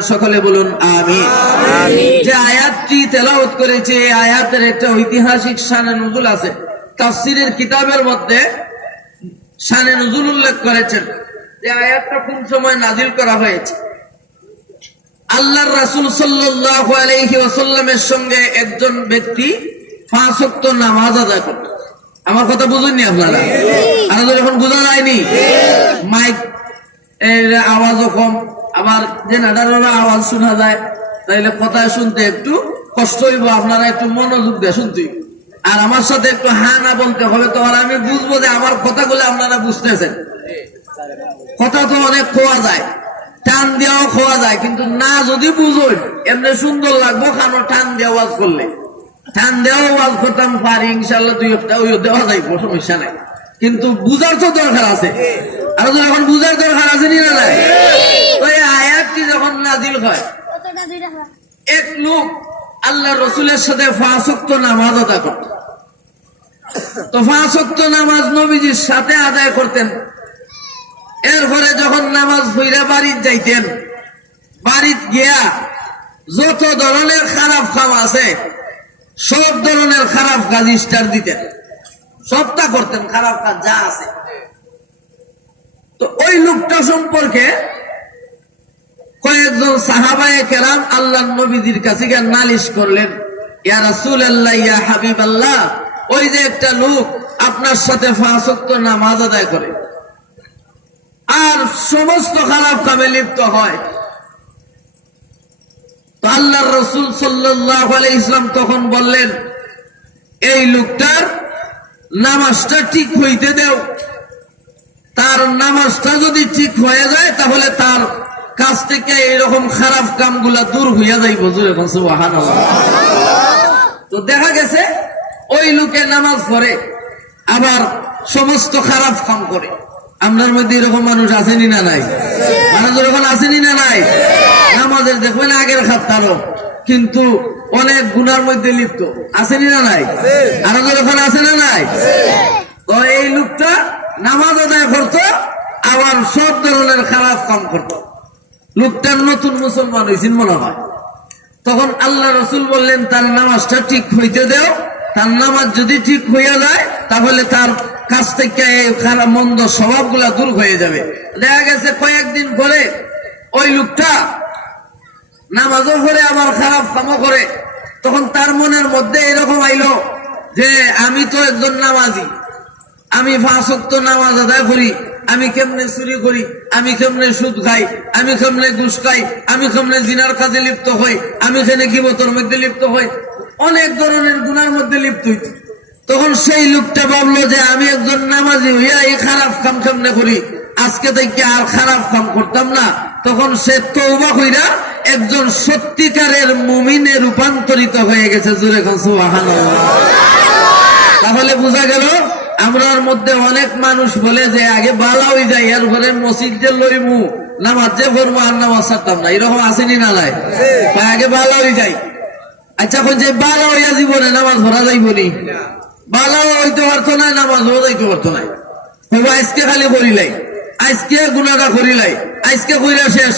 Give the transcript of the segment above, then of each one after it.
সকলে বলুন আমি যে আয়াতটি তেলাওত করেছে আয়াতের একটা ঐতিহাসিক শানে নজুল আছে। তাফসিরের কিতাবের মধ্যে শানে নজুল উল্লেখ করেছেন যে আয়াতটা কোন সময় নাজিল করা হয়েছে। আল্লাহর রাসূল সাল্লাল্লাহু আলাইহি ওয়াসাল্লামের সঙ্গে একজন ব্যক্তি ওয়াক্ত নামাজ আদায় করত আমার কথা বুঝেননি আপনারা? আমাদের এখন বোঝা যায়নি মাইক এর আওয়াজও কম আবার যে নাডারের আওয়াজ শোনা যায়, তাইলে কথা শুনতে একটু কষ্ট হইব, আপনারা একটু মনোযোগ দিয়ে শুনতে আর আমার সাথে একটু হ্যাঁ না বলতে হবে তখন আমি বুঝব যে আমার কথাগুলো আপনারা বুঝতেছেন। কথা তো অনেক খোয়া যায়, টান দেওয়াও খোয়া যায়, কিন্তু না যদি বুঝোই, এমনি সুন্দর লাগবো খানো টান দিয়ে ওয়াজ করলে? টান দেওয়া ওয়াজ করতাম পারি ইনশাল্লাহ দুই একটা ওই দেওয়া যায়, কোনো সমস্যা নাই। কিন্তু বুঝার তো দরকার আছে। আর তো এখন বুঝার দরকার আছে নি না নাই ওই আয়াতটি যখন নাজিল হয়? এক লোক আল্লাহ রসুলের সাথে ফাঁসক্ত নামাজ আদা করত। তো ফাঁসক্ত নামাজ নবীজির সাথে আদায় করতেন। এরপরে যখন নামাজ ভৈরা বাড়ির যাইতেন বাড়িত গিয়া যত ধরনের খারাপ কাম আছে সব ধরনের খারাপ কাজ স্টার দিতেন। সবটা করতেন খারাপ কাজ যা আছে। তো ওই লোকটা সম্পর্কে কয়েকজন সাহাবায়ে কেরাম আল্লাহ নবীদের কাছে গিয়ে নালিশ করলেন, ইয়া রাসূল আল্লাহ ইয়া হাবিব আল্লাহ ওই যে একটা লোক আপনার সাথে ফাঁসক্ত নামাজ আদায় করে। আর সমস্ত খারাপ কামে লিপ্ত হয়। তো আল্লাহর রসুল সাল্লাহ ইসলাম তখন বললেন, এই লোকটার নামাজটা ঠিক হইতে দেও। তার নামাজটা যদি ঠিক হয়ে যায়, তাহলে তার কাছ থেকে এরকম খারাপ কামগুলা দূর হইয়া যাইব এখন। তো দেখা গেছে, ওই লোকে নামাজ পড়ে, আবার সমস্ত খারাপ কাম করে। আমরার মধ্যে এরকম মানুষ আসেনি না নাই? মানুষ এরকম আসেনি না নাই? নামাজের দেখবেন আগের খাত তারও কিন্তু অনেক গুনার মধ্যে লিপ্ত। আসেনি না নাই? আরও যখন আসে না নাই? তো এই লোকটা নামাজ আদায় করতো, আবার সব ধরনের খারাপ কাম করতো। লোকটার নতুন মুসলমান হয়েছেন মনে হয় তখন আল্লাহ রসুল বললেন, তার নামাজটা ঠিক হইতে দেও, তার নামাজ যদি ঠিক হইয়া যায়, তাহলে তার কাছ থেকে খারাপ মন্দ স্বভাব দূর হয়ে যাবে। দেখা গেছে কয়েকদিন পরে ওই লোকটা নামাজও করে আবার খারাপ কামও করে। তখন তার মনের মধ্যে এরকম আইলো যে, আমি তো একজন নামাজি, আমি ফাঁসক্ত নামাজ আদায় করি। আমি কেমনে চুরি করি? আমি কেমনে সুদ খাই? আমি কেমনে ঘুষ খাই? আমি কেমনে জিনার কাজে লিপ্ত হই? আমি কেনে কিবতর মধ্যে লিপ্ত হই? অনেক ধরনের গুনার মধ্যে লিপ্ত হই তখন সেই লোকটা ভাবলো যে আমি একজন নামাজি হইয়া এই খারাপ কাম কেমনে করি? আজকে থেকে আর খারাপ কাম করতাম না। তখন সে তৌবা হইরা একজন সত্যিকারের মুমিনে রূপান্তরিত হয়ে গেছে। জুরে খান সুবহানাল্লাহ। তাহলে বোঝা গেল আমরার মধ্যে অনেক মানুষ বলে যে, আগে বালা হয়ে যায় এর ঘরে মসজিদে লইমু, নামাজ যে করব আর নামাজ ছাড়তাম না। এরকম আসেনি না লাই বা আগে বালা হয়ে আচ্ছা কোন যে বালা জীবনে নামাজ ভরা যাইব নি? বালা হইতে পারতো না নামাজ হওয়া যাইতে পারতো না তবে আজকে খালি করিলাই আজকে গুণাটা করিলাই আজকে কইরা শেষ।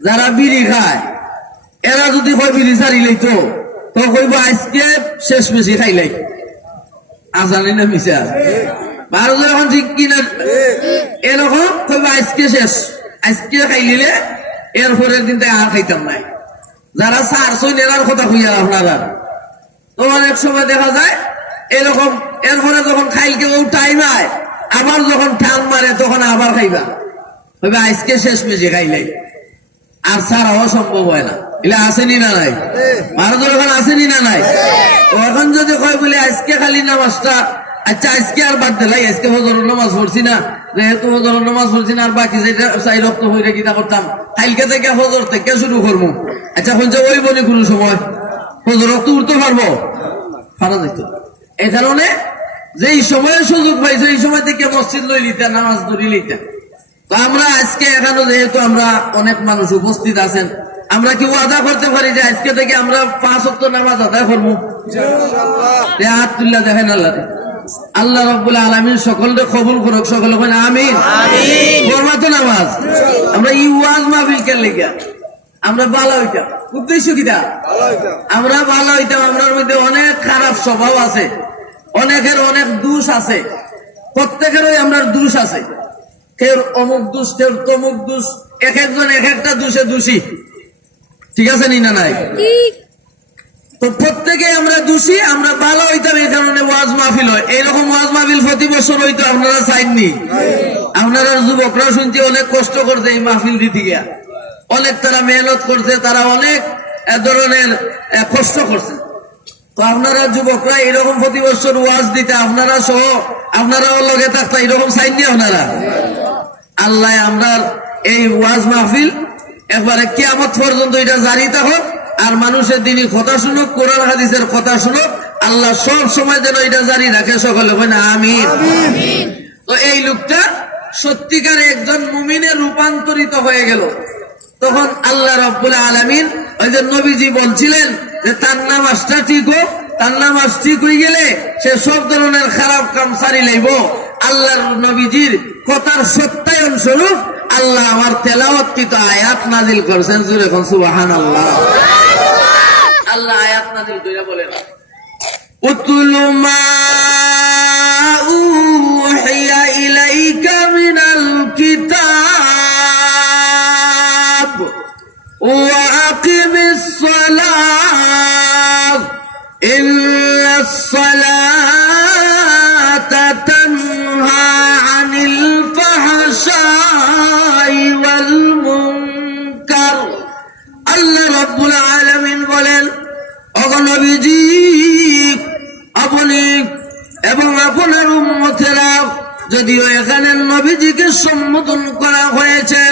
যারা বিড়ি খায়, এরা যদি কয় বিড়ি ছাড়িলাই তো তো কইব আজকে শেষ বেশি খাইলাই আজানি না মিশা ভারত এখন ঠিক কিনা? এরকম কইব আজকে শেষ। আজকে খাইলিলে এর পরের দিন আর খাইতাম নাই। যারা সার সই এরার কথা খুঁজা আপনারা তো অনেক সময় দেখা যায় এরকম এরপরে যখন খাইলকে ও টাইম আয় আবার যখন ঠান মারে তখন আবার খাইবা। হইবে আজকে শেষ মেজে খাইলে। আর ছাড়াও সম্ভব হয় না। এলে আসেনি না নাই? এখন আসেনি না নাই? যদি কয় বলে আজকে খালি নামাজটা আচ্ছা আজকে আর বাদ দিলাই আজকে হজর নামাজ পড়ছি না যেহেতু হজর নামাজ পড়ছি না আর বাকি যেটা চাই রক্ত কিনা করতাম কালকে থেকে হজর থেকে শুরু করব আচ্ছা ওই বনি কোনো সময় হজর রক্ত উঠতে পারব? পারা যেত এই কারণে যেই সময়ে সুযোগ পাইছো এই সময় থেকে মসজিদ লই লিতে নামাজ ধরি লিতে। তো আমরা আজকে এখানে যেহেতু আমরা অনেক মানুষ উপস্থিত আছেন আমরা কি ওয়াদা করতে পারি যে আজকে থেকে আমরা পাঁচ অক্ট নামাজ আদায় করব? হাত তুল্লা দেখেন আল্লাহ। আল্লাহ রব্বুল আলমিন সকলকে কবুল করুক সকলে আমিন। তো নামাজ। আমরা ই ওয়াজ মাহফিল কে লেগে আমরা ভালো হইতাম। উদ্দেশ্য কিটা আমরা ভালো হইতাম আমরার মধ্যে অনেক খারাপ স্বভাব আছে। অনেকের অনেক দোষ আছে। প্রত্যেকেরই আমরা দোষ আছে। কেউ অমুক দোষ কেউ তমুক দোষ। এক একজন এক একটা দোষে দোষী। ঠিক আছে নি না নাই তো প্রত্যেকে আমরা দোষী আমরা ভালো হইতাম এই কারণে ওয়াজ মাহফিল হয়। এইরকম ওয়াজ মাহফিল প্রতি বছর হইতো আপনারা চাইননি? আপনারা যুবকরা শুনছি অনেক কষ্ট করছে এই মাহফিল দিতে গিয়া। অনেক তারা মেহনত করছে তারা অনেক ধরনের কষ্ট করছে। তো আপনারা যুবকরা এরকম প্রতি বছর ওয়াজ দিতে আপনারা সহ আপনারাও লগে থাকতে এরকম চাইননি আপনারা? আল্লাহ আমরা এই ওয়াজ মাহফিল একবারে কিয়ামত পর্যন্ত এটা জারি থাকুক আর মানুষের দিনই কথা শুনুক কোরআন হাদিসের কথা শুনুক। আল্লাহ সব সময় যেন এটা জারি রাখে সকলে হয় না আমি তো এই লোকটা সত্যিকার একজন মুমিনে রূপান্তরিত হয়ে গেল। তখন আল্লাহ রব্বুল আলমিন ওই যে নবীজি বলছিলেন যে তার নামাজটা ঠিক হোক তার নামাজ ঠিক হয়ে গেলে সে সব ধরনের খারাপ কাম সারি লইব। আল্লাহর নবীজির কথার সত্যায়ন স্বরূপ আল্লাহ আমার তেলাওয়াতকৃত আয়াত নাজিল করছেন? জুড়ে এখন সুবাহান আল্লাহ আল্লাহ আয়াত নাজিল করে বলেন উতুল এখানে নবীজিকে সম্বোধন করা হয়েছে।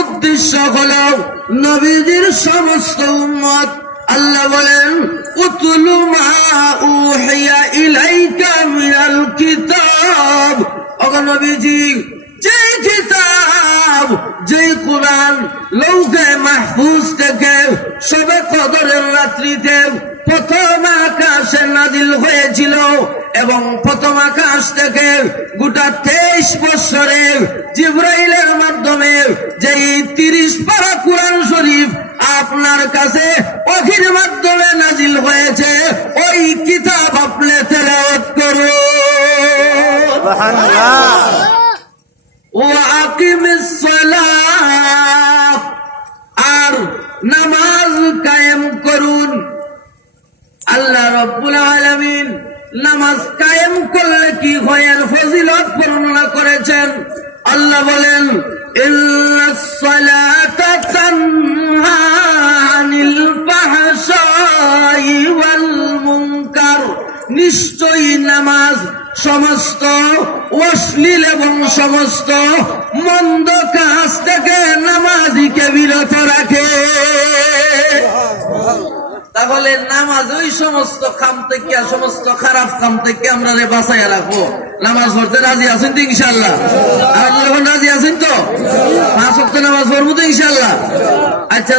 উদ্দেশ্য হল নবীজির সমস্ত উম্মত। আল্লাহ বলেন, উতুলু মা ইলাইকা কিতাব। অগণবীজি যে কিতাব যে কোরআন লৌকে মাহফুজ থেকে সবে কদরের রাত্রিতে প্রথম নাজিল হয়েছিল এবং প্রথম আকাশ থেকে গোটা তেইশ বৎসরে জিব্রাইলের মাধ্যমে যেই তিরিশ পারা কোরআন শরীফ আপনার কাছে অখির মাধ্যমে নাজিল হয়েছে ওই কিতাব আপনি তেলাওয়াত করুন। ওয়াকিম আর আল্লাহ বলেন নিশ্চয়ই নামাজ সমস্ত অশ্লীল এবং সমস্ত মন্দ কাজ থেকে নামাজিকে বিরত রাখে। তাহলে নামাজ ওই সমস্ত কাম থেকে, সমস্ত খারাপ কাম থেকে আমরা রে বাঁচাইয়া রাখব। নামাজ পড়তে রাজি আছেন তো ইনশাল্লাহ রাজি আছেন তো? পাঁচ নামাজ পড়ব তো ইনশাল্লাহ আচ্ছা